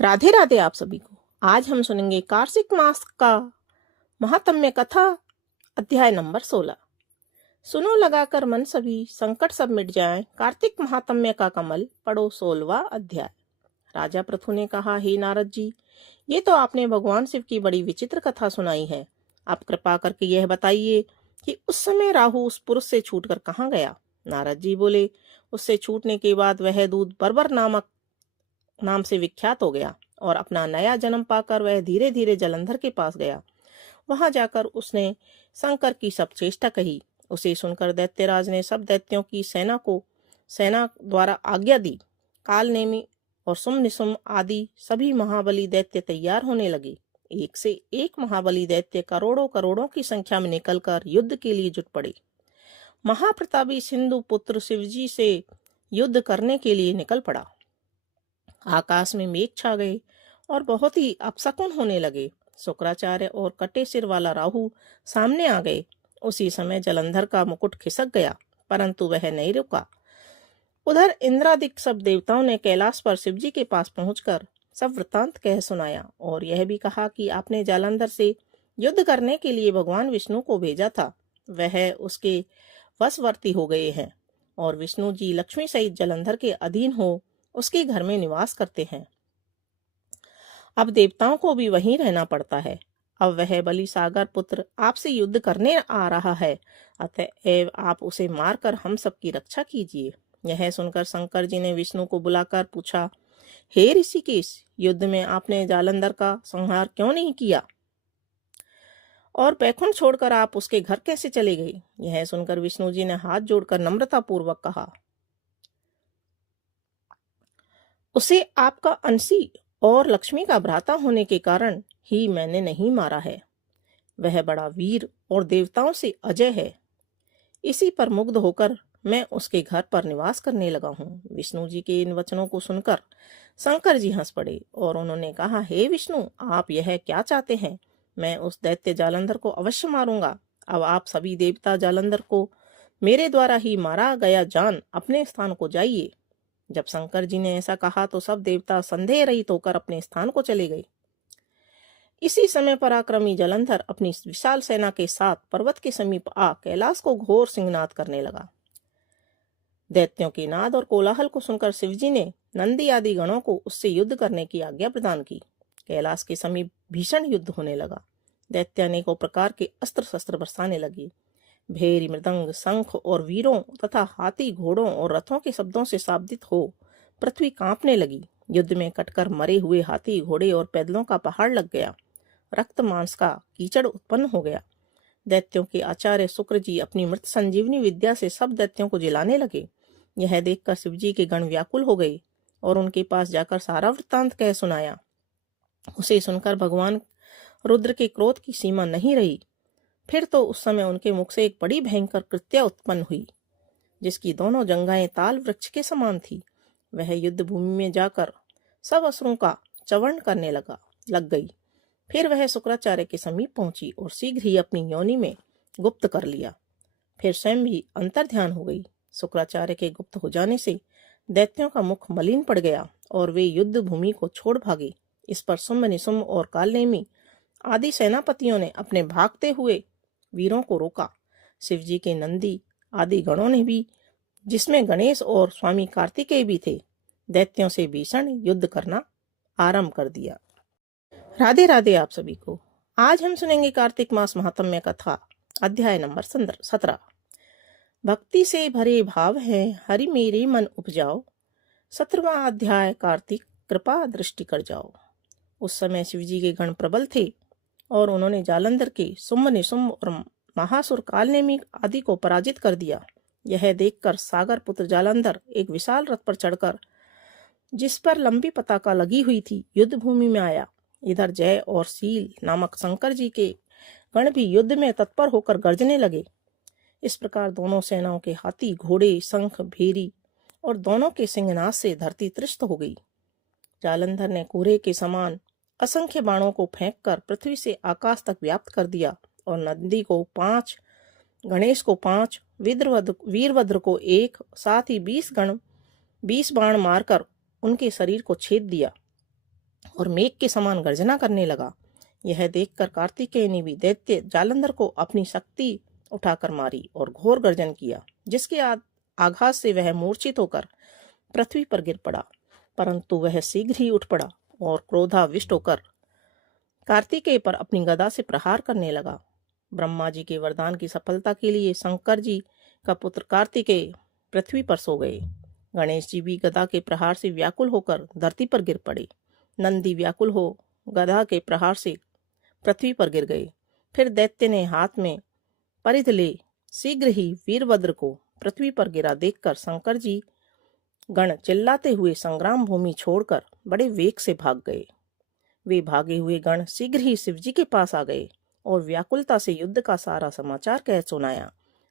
राधे राधे आप सभी को। आज हम सुनेंगे कार्तिक मास का महात्म्य कथा, अध्याय नंबर 16। सुनो लगाकर मन सभी, संकट सब मिट जाएं, कार्तिक महात्म्य का कमल पढ़ो 16वां अध्याय। राजा पृथु ने कहा, हे नारद जी, ये तो आपने भगवान शिव की बड़ी विचित्र कथा सुनाई है। आप कृपा करके यह बताइए कि उस समय राहु उस पुरुष से छूटकर कहाँ गया। नारद जी बोले, उससे छूटने के बाद वह दूध बर्बर नाम से विख्यात हो गया और अपना नया जन्म पाकर वह धीरे धीरे जलंधर के पास गया। वहां जाकर उसने शंकर की सब चेष्टा कही। उसे सुनकर दैत्यराज ने सब दैत्यों की सेना द्वारा आज्ञा दी। काल नेमी और सुम निसुम आदि सभी महाबली दैत्य तैयार होने लगे। एक से एक महाबली दैत्य करोड़ों करोड़ों की संख्या में निकलकर युद्ध के लिए जुट पड़े। महाप्रतापी सिंधु पुत्र शिवजी से युद्ध करने के लिए निकल पड़ा। आकाश में मेघ छा गए और बहुत ही अपशकुन होने लगे। शुक्राचार्य और कटे सिर वाला राहु सामने आ गए। उसी समय जलंधर का मुकुट खिसक गया, परंतु वह नहीं रुका। उधर इंद्रादिक सब देवताओं ने कैलाश पर शिवजी के पास पहुंचकर सब वृतांत कह सुनाया और यह भी कहा कि आपने जालंधर से युद्ध करने के लिए भगवान विष्णु को भेजा था, वह उसके वशवर्ती हो गए हैं और विष्णु जी लक्ष्मी सहित जलंधर के अधीन हो उसके घर में निवास करते हैं। अब देवताओं को भी वहीं रहना पड़ता है। अब वह बलि सागर पुत्र आपसे युद्ध करने आ रहा है, अतएव आप उसे मारकर हम सबकी रक्षा कीजिए। यह सुनकर शंकर जी ने विष्णु को बुलाकर पूछा, हे ऋषिकेश, युद्ध में आपने जालंधर का संहार क्यों नहीं किया और बैकुंठ छोड़कर आप उसके घर कैसे चले गए। यह सुनकर विष्णु जी ने हाथ जोड़कर नम्रता पूर्वक कहा, उसे आपका अंशी और लक्ष्मी का भ्राता होने के कारण ही मैंने नहीं मारा है। वह बड़ा वीर और देवताओं से अजय है। इसी पर मुग्ध होकर मैं उसके घर पर निवास करने लगा हूँ। विष्णु जी के इन वचनों को सुनकर शंकर जी हंस पड़े और उन्होंने कहा, हे विष्णु, आप यह क्या चाहते हैं। मैं उस दैत्य जालंधर को अवश्य मारूंगा। अब आप सभी देवता जालंधर को मेरे द्वारा ही मारा गया जान अपने स्थान को जाइए। जब शंकर जी ने ऐसा कहा तो सब देवता संदेह रहित होकर अपने स्थान को चले गए। इसी समय पराक्रमी जलंधर अपनी विशाल सेना के साथ पर्वत के समीप आ कैलाश को घोर सिंहनाद करने लगा। दैत्यों के नाद और कोलाहल को सुनकर शिवजी ने नंदी आदि गणों को उससे युद्ध करने की आज्ञा प्रदान की। कैलाश के समीप भीषण युद्ध होने लगा। दैत्य अनेकों प्रकार के अस्त्र शस्त्र बरसाने लगे। भेरी, मृदंग, शंख और वीरों तथा हाथी, घोड़ों और रथों के शब्दों से शाब्दित हो पृथ्वी कांपने लगी। युद्ध में कटकर मरे हुए हाथी, घोड़े और पैदलों का पहाड़ लग गया। रक्त मांस का कीचड़ उत्पन्न हो गया। दैत्यों के आचार्य शुक्र जी अपनी मृत संजीवनी विद्या से सब दैत्यों को जिलाने लगे। यह देखकर शिवजी के गण व्याकुल हो गए और उनके पास जाकर सारा वृत्तांत कह सुनाया। उसे सुनकर भगवान रुद्र के क्रोध की सीमा नहीं रही। फिर तो उस समय उनके मुख से एक बड़ी भयंकर कृत्या उत्पन्न हुई, जिसकी दोनों जंघाएं ताल वृक्ष के समान थी। वह युद्ध भूमि में जाकर सब असुरों का चवर्ण करने लग गई। फिर वह शुक्राचार्य के समीप पहुंची और शीघ्र ही अपनी योनि में गुप्त कर लिया। फिर स्वयं भी अंतर्ध्यान हो गई। शुक्राचार्य के गुप्त हो जाने से दैत्यों का मुख मलिन पड़ गया और वे युद्ध भूमि को छोड़ भागे। इस पर सुम्भ निसुम्भ और कालनेमी आदि सेनापतियों ने अपने भागते हुए वीरों को रोका। शिवजी के नंदी आदि गणों ने भी, जिसमें गणेश और स्वामी कार्तिकेय भी थे, दैत्यों से भीषण युद्ध करना आरंभ कर दिया। राधे राधे आप सभी को। आज हम सुनेंगे कार्तिक मास महात्म्य कथा, अध्याय नंबर 17। भक्ति से भरे भाव है, हरि मेरे मन उपजाओ। 17वां अध्याय, कार्तिक कृपा दृष्टि कर जाओ। उस समय शिवजी के गण प्रबल थे और उन्होंने जालंधर के सुम्भ निसुम्भ और महासुर कालनेमी आदि को पराजित कर दिया। यह देखकर सागर पुत्र जालंधर एक विशाल रथ पर चढ़कर, जिस पर लंबी पताका लगी हुई थी, युद्ध भूमि में आया। इधर जय और शील नामक शंकर जी के गण भी युद्ध में तत्पर होकर गर्जने लगे। इस प्रकार दोनों सेनाओं के हाथी, घोड़े, शंख, भेरी और दोनों के सिंहनाद से धरती तृष्ट हो गई। जालंधर ने कोहरे के समान असंख्य बाणों को फेंककर पृथ्वी से आकाश तक व्याप्त कर दिया और नंदी को 5, गणेश को 5, वीरभद्र को 1, साथ ही 20 बाण मारकर उनके शरीर को छेद दिया। और मेघ के समान गर्जना करने लगा। यह देखकर कार्तिकेय भी दैत्य जालंधर को अपनी शक्ति उठाकर मारी और घोर गर्जन किया, जिसके आघात से वह मूर्छित होकर पृथ्वी पर गिर पड़ा। परंतु वह शीघ्र ही उठ पड़ा और क्रोधाविष्ट होकर कार्तिकेय पर अपनी गदा से प्रहार करने लगा। ब्रह्मा जी के वरदान की सफलता के लिए शंकर जी का पुत्र कार्तिकेय पृथ्वी पर सो गए। गणेश जी भी गदा के प्रहार से व्याकुल होकर धरती पर गिर पड़े। नंदी व्याकुल हो गदा के प्रहार से पृथ्वी पर गिर गए। फिर दैत्य ने हाथ में परिध ले शीघ्र ही वीरभद्र को पृथ्वी पर गिरा देखकर शंकर जी गण चिल्लाते हुए संग्राम भूमि छोड़कर बड़े वेग से भाग गए। वे भागे हुए गण शीघ्र ही शिवजी के पास आ गए और व्याकुलता से युद्ध का सारा समाचार कह सुनाया।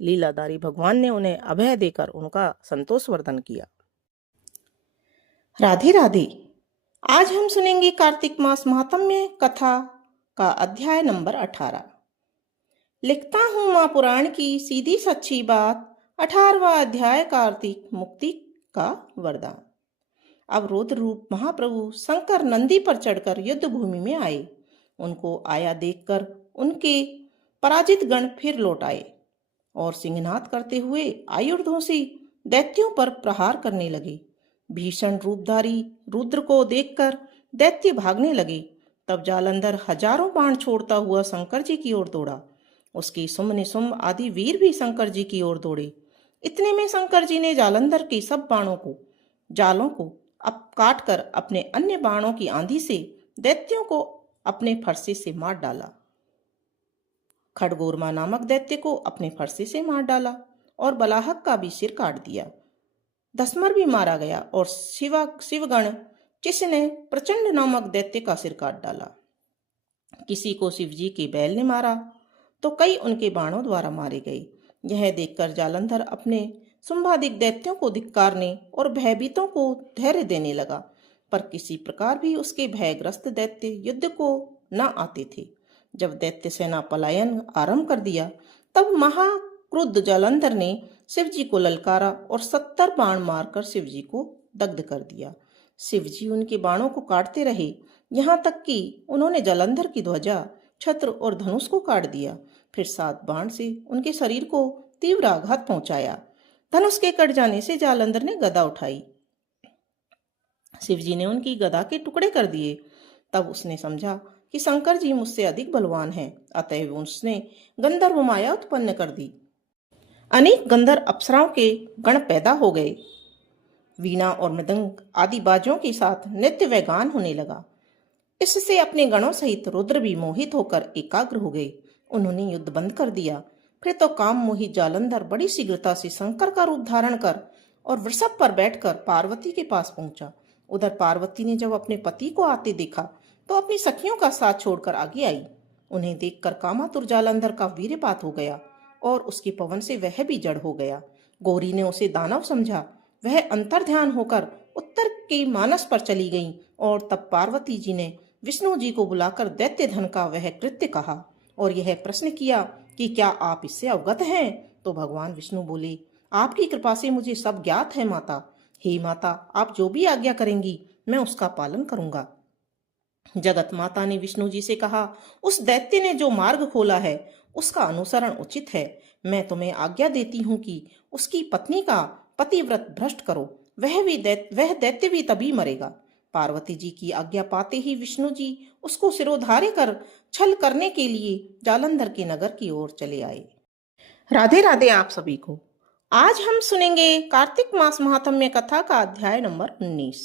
लीलाधारी भगवान ने उन्हें अभय देकर उनका संतोष वर्धन किया। राधे राधे। आज हम सुनेंगे कार्तिक मास महात्म्य कथा का अध्याय नंबर 18। लिखता हूं मां पुराण की सीधी सच्ची बात, 18वां अध्याय कार्तिक मुक्ति का वरदान। अब रौद्र रूप महाप्रभु शंकर नंदी पर चढ़कर युद्ध भूमि में आए। उनको आया देखकर उनके पराजित गण फिर लौट आए और सिंहनाद करते हुए आयुर्धों से दैत्यों पर प्रहार करने लगे। भीषण रूपधारी रुद्र को देखकर दैत्य भागने लगे। तब जालंधर हजारों बाण छोड़ता हुआ शंकर जी की ओर दौड़ा। उसके सुम्भ निशुम्भ आदि वीर भी शंकर जी की ओर दौड़े। इतने में शंकर जी ने जालंधर के सब जालों को काट कर अपने अन्य बाणों की आंधी से दैत्यों को अपने फरसे से मार डाला। खड़गोरमा नामक दैत्य को अपने फरसे से मार डाला और बलाहक का भी सिर काट दिया। दसमर भी मारा गया और शिवगण किसी ने प्रचंड नामक दैत्य का सिर काट डाला। किसी को शिवजी के बैल ने मारा तो कई उनके बाणों द्वारा मारे गए। यह देखकर जालंधर अपने शुंभादिक दैत्यों को धिक्कारने और भयभीतों को धैर्य देने लगा, पर किसी प्रकार भी उसके भयग्रस्त दैत्य युद्ध को न आते थे। जब दैत्य सेना पलायन आरंभ कर दिया, तब महाक्रुद्ध जालंधर ने शिवजी को ललकारा और 70 बाण मारकर शिवजी को दग्ध कर दिया। शिवजी उनके बाणों को काटते रहे, यहाँ तक कि उन्होंने जालंधर की ध्वजा, छत्र और धनुष को काट दिया। फिर 7 बाण से उनके शरीर को तीव्र आघात पहुंचाया। धनुष के कट जाने से जालंधर ने गदा उठाई। शिवजी ने उनकी गदा के टुकड़े कर दिए। तब उसने समझा कि शंकर जी मुझसे अधिक बलवान हैं, अतएव उसने गंधर्व माया उत्पन्न कर दी। अनेक गंधर्व अप्सराओं के गण पैदा हो गए। वीणा और मृदंग आदि बाजों के साथ नृत्य व गान होने लगा। इससे अपने गणों सहित रुद्र भी मोहित होकर एकाग्र हो गए। उन्होंने युद्ध बंद कर दिया। फिर तो काम मोहित जालंधर बड़ी शीघ्रता से शंकर का रूप धारण कर और वृषभ पर बैठकर पार्वती के पास पहुंचा। उधर पार्वती ने जब अपने पति को आते देखा तो अपनी सखियों का साथ छोड़कर आगे आई। उन्हें देखकर कामातुर जालंधर का वीर्यपात हो गया और उसके पवन से वह भी जड़ हो गया। गौरी ने उसे दानव समझा। वह अंतर्ध्यान होकर उत्तर के मानस पर चली गई और तब पार्वती जी ने विष्णु जी को बुलाकर दैत्य धन का वह कृत्य कहा और यह प्रश्न किया कि क्या आप इससे अवगत हैं? तो भगवान विष्णु बोले, आपकी कृपा से मुझे सब ज्ञात है माता। हे माता, आप जो भी आज्ञा करेंगी मैं उसका पालन करूंगा। जगत माता ने विष्णु जी से कहा, उस दैत्य ने जो मार्ग खोला है उसका अनुसरण उचित है। मैं तुम्हें आज्ञा देती हूँ कि उसकी पत्नी का पतिव्रत भ्रष्ट करो। वह दैत्य भी तभी मरेगा। पार्वती जी की आज्ञा पाते ही विष्णु जी उसको सिरोधार्य कर छल करने के लिए जालंधर के नगर की ओर चले आए। राधे राधे आप सभी को। आज हम सुनेंगे कार्तिक मास महात्म्य कथा का अध्याय नंबर 19।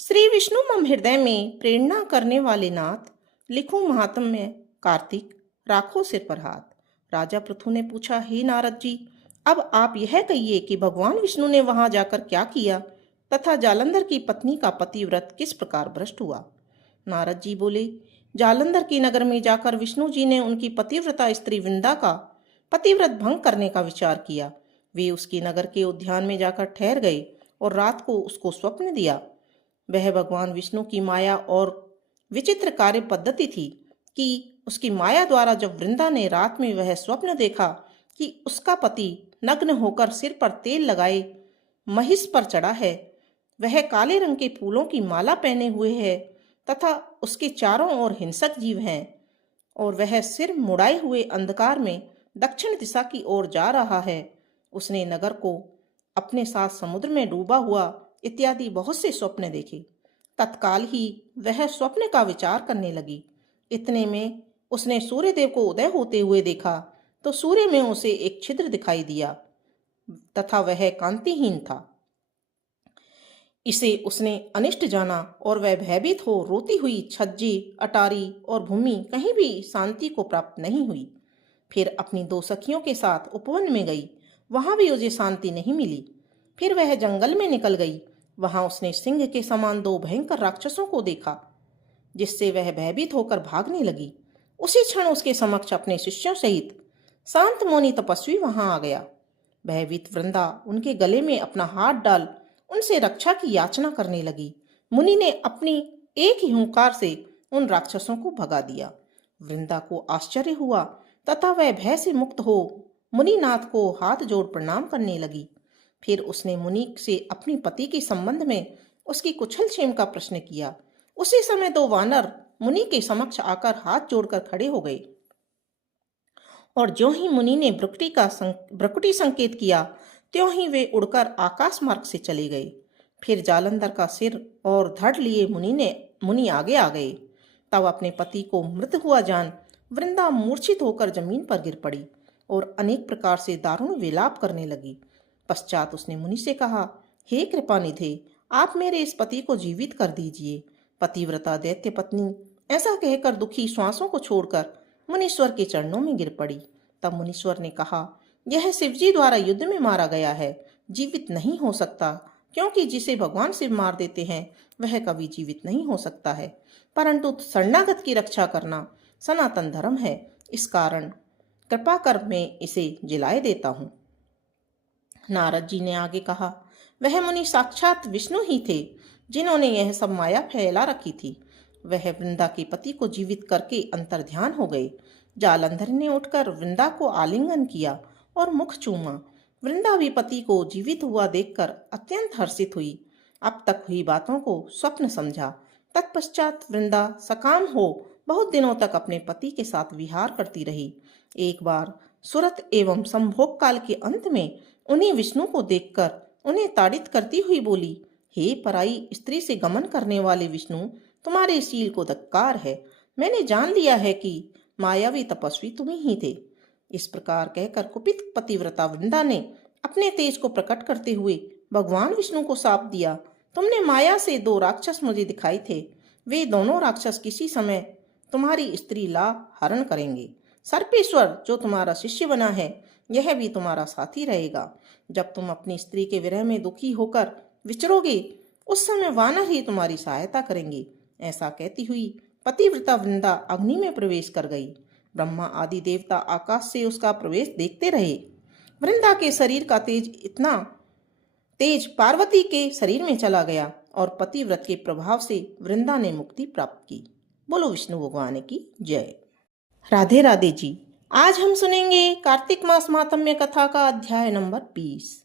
श्री विष्णु मम हृदय में प्रेरणा करने वाले नाथ, लिखो महात्म्य कार्तिक, राखो सिर पर हाथ। राजा पृथु ने पूछा, हे नारद जी, अब आप यह कहिए कि भगवान विष्णु ने वहां जाकर क्या किया तथा जालंधर की पत्नी का पतिव्रत किस प्रकार भ्रष्ट हुआ। नारद जी बोले, जालंधर की नगर में जाकर विष्णु जी ने उनकी पतिव्रता स्त्री वृंदा का पतिव्रत भंग करने का विचार किया। वे उसके नगर के उद्यान में जाकर ठहर गए और रात को उसको स्वप्न दिया। वह भगवान विष्णु की माया और विचित्र कार्य पद्धति थी कि उसकी माया द्वारा जब वृंदा ने रात में वह स्वप्न देखा कि उसका पति नग्न होकर सिर पर तेल लगाए महिष पर चढ़ा है, वह काले रंग के फूलों की माला पहने हुए है तथा उसके चारों ओर हिंसक जीव हैं और वह सिर मुड़ाए हुए अंधकार में दक्षिण दिशा की ओर जा रहा है। उसने नगर को अपने साथ समुद्र में डूबा हुआ इत्यादि बहुत से स्वप्न देखे। तत्काल ही वह स्वप्न का विचार करने लगी। इतने में उसने सूर्यदेव को उदय होते हुए देखा तो सूर्य में उसे एक छिद्र दिखाई दिया तथा वह कांतिहीन था। इसे उसने अनिष्ट जाना और वह भयभीत हो रोती हुई छज्जे, अटारी और भूमि कहीं भी शांति को प्राप्त नहीं हुई। फिर अपनी दो सखियों के साथ उपवन में गई, वहां भी उसे शांति नहीं मिली। फिर वह जंगल में निकल गई, वहां उसने सिंह के समान दो भयंकर राक्षसों को देखा, जिससे वह भयभीत होकर भागने लगी। उसी क्षण उसके समक्ष अपने शिष्यों सहित शांत मौनी तपस्वी वहां आ गया। भयभीत वृंदा उनके गले में अपना हाथ डाल उनसे रक्षा की याचना करने लगी। मुनि ने अपनी एक ही हुंकार से उन राक्षसों को भगा दिया। वृंदा को आश्चर्य हुआ तथा वह भय से मुक्त हो मुनिनाथ को हाथ जोड़ प्रणाम करने लगी। फिर उसने मुनि से अपनी पति के संबंध में उसकी कुशल क्षेम का प्रश्न किया। उसी समय दो वानर मुनि के समक्ष आकर हाथ जोड़कर खड़े हो गए और ज्यों ही मुनि ने भ्रुकुटी संकेत किया त्यों ही वे उड़कर आकाश मार्ग से चले गए। फिर जालंधर का सिर और धड़ लिए मुनि आगे आ गए। तब अपने पति को मृत हुआ जान वृंदा मूर्छित होकर जमीन पर गिर पड़ी और अनेक प्रकार से दारुण विलाप करने लगी। पश्चात उसने मुनि से कहा, हे कृपानिधे, आप मेरे इस पति को जीवित कर दीजिए। पतिव्रता दैत्य पत्नी ऐसा कहकर दुखी श्वासों को छोड़कर मुनीश्वर के चरणों में गिर पड़ी। तब मुनीश्वर ने कहा, यह शिवजी द्वारा युद्ध में मारा गया है, जीवित नहीं हो सकता, क्योंकि जिसे भगवान शिव मार देते हैं वह कभी जीवित नहीं हो सकता है। परंतु शरणागत की रक्षा करना सनातन धर्म है, इस कारण कृपा कर मैं इसे जिलाए देता हूँ। नारद जी ने आगे कहा, वह मुनि साक्षात विष्णु ही थे, जिन्होंने यह सब माया फैला रखी थी। वह वृंदा के पति को जीवित करके अंतर्ध्यान हो गए। जालंधर ने उठकर वृंदा को आलिंगन किया और मुख चूमा। वृंदा भी पति को जीवित हुआ देखकर अत्यंत हर्षित हुई। अब तक हुई बातों को स्वप्न समझा। तत्पश्चात वृंदा सकाम हो बहुत दिनों तक अपने पति के साथ विहार करती रही। एक बार सुरत एवं संभोग काल के अंत में उन्हीं विष्णु को देखकर उन्हें ताड़ित करती हुई बोली, हे पराई स्त्री से गमन करने वाले विष्णु, तुम्हारे शील को धिक्कार है। मैंने जान लिया है कि मायावी तपस्वी तुम ही थे। इस प्रकार कहकर कुपित पतिव्रता वृंदा ने अपने तेज को प्रकट करते हुए भगवान विष्णु को शाप दिया, तुमने माया से दो राक्षस मुझे दिखाई थे, वे दोनों राक्षस किसी समय तुम्हारी स्त्री ला हरण करेंगे। सर्पेश्वर जो तुम्हारा शिष्य बना है यह भी तुम्हारा साथी रहेगा। जब तुम अपनी स्त्री के विरह में दुखी होकर विचरोगे उस समय वानर ही तुम्हारी सहायता करेंगे। ऐसा कहती हुई पतिव्रता वृंदा अग्नि में प्रवेश कर गई। ब्रह्मा आदि देवता आकाश से उसका प्रवेश देखते रहे। वृंदा के शरीर का तेज इतना तेज पार्वती के शरीर में चला गया और पतिव्रत के प्रभाव से वृंदा ने मुक्ति प्राप्त की। बोलो विष्णु भगवान की जय। राधे राधे जी। आज हम सुनेंगे कार्तिक मास महात्म्य कथा का अध्याय नंबर 20।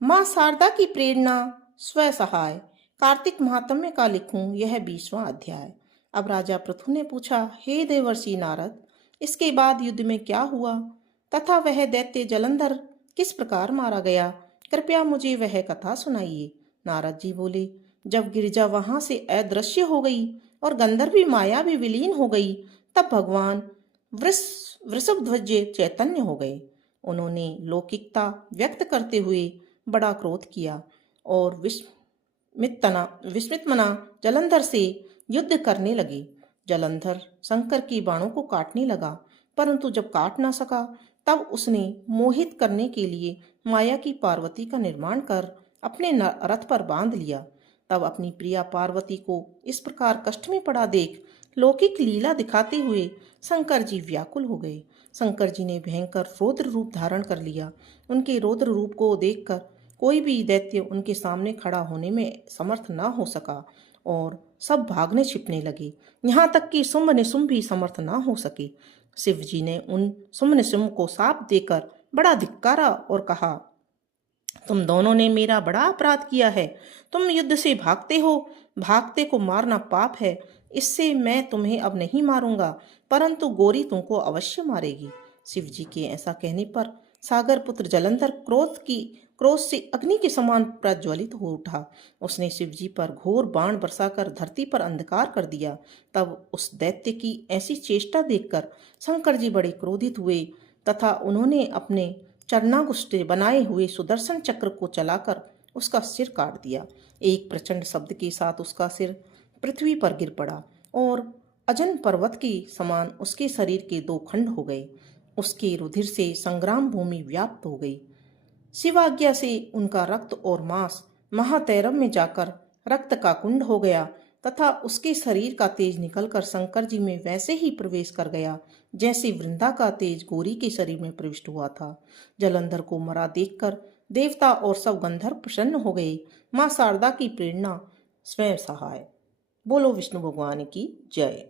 माँ शारदा की प्रेरणा स्व सहाय। कार्तिक महात्म्य का लिखूं यह 20वां अध्याय। अब राजा पृथु ने पूछा, हे देवर्षि नारद, इसके बाद युद्ध में क्या हुआ तथा वह दैत्य जलंधर किस प्रकार मारा गया, कृपया मुझे वह कथा सुनाइए। नारद जी बोले, जब गिरिजा वहां से अदृश्य हो गई और गंधर्वी माया भी विलीन हो गई, तब भगवान वृषभध्वज चैतन्य हो गए। उन्होंने लौकिकता व्यक्त करते हुए बड़ा क्रोध किया और विस्मित मना जलंधर से युद्ध करने लगे। जलंधर शंकर की बाणों को काटने लगा, परंतु जब काट ना सका तब उसने मोहित करने के लिए माया की पार्वती का निर्माण कर अपने रथ पर बांध लिया। तब अपनी प्रिया पार्वती को इस प्रकार कष्ट में पड़ा देख लौकिक लीला दिखाते हुए शंकर जी व्याकुल हो गए। शंकर जी ने भयंकर रौद्र रूप धारण कर लिया। उनके रौद्र रूप को देखकर कोई भी दैत्य उनके सामने खड़ा होने में समर्थ न हो सका और सब भागने छिपने लगे। यहाँ तक कि शुंभ निशुंभ भी समर्थ न हो सके। शिव जी ने उन शुंभ निशुंभ को शाप देकर बड़ा धिक्कारा और कहा, तुम दोनों ने मेरा बड़ा अपराध किया है। तुम युद्ध से भागते हो, भागते को मारना पाप है, इससे मैं तुम्हें अब नहीं मारूंगा, परंतु गौरी तुमको अवश्य मारेगी। शिव जी के ऐसा कहने पर सागर पुत्र जलंधर क्रोध से अग्नि के समान प्रज्वलित हो उठा। उसने शिव जी पर घोर बाण बरसाकर धरती पर अंधकार कर दिया। तब उस दैत्य की ऐसी चेष्टा देखकर शंकर जी बड़े क्रोधित हुए तथा उन्होंने अपने चरणागुष्ठे बनाए हुए सुदर्शन चक्र को चलाकर उसका सिर काट दिया। एक प्रचंड शब्द के साथ उसका सिर पृथ्वी पर गिर पड़ा और अजन पर्वत के समान उसके शरीर के दो खंड हो गए। उसके रुधिर से संग्राम भूमि व्याप्त हो गई। शिवाज्ञा से उनका रक्त और मांस महातैरव में जाकर रक्त का कुंड हो गया तथा उसके शरीर का तेज निकलकर शंकर जी में वैसे ही प्रवेश कर गया जैसे वृंदा का तेज गौरी के शरीर में प्रविष्ट हुआ था। जलंधर को मरा देखकर देवता और सब गंधर्व प्रसन्न हो गए। मां शारदा की प्रेरणा स्वयं सहाय। बोलो विष्णु भगवान की जय।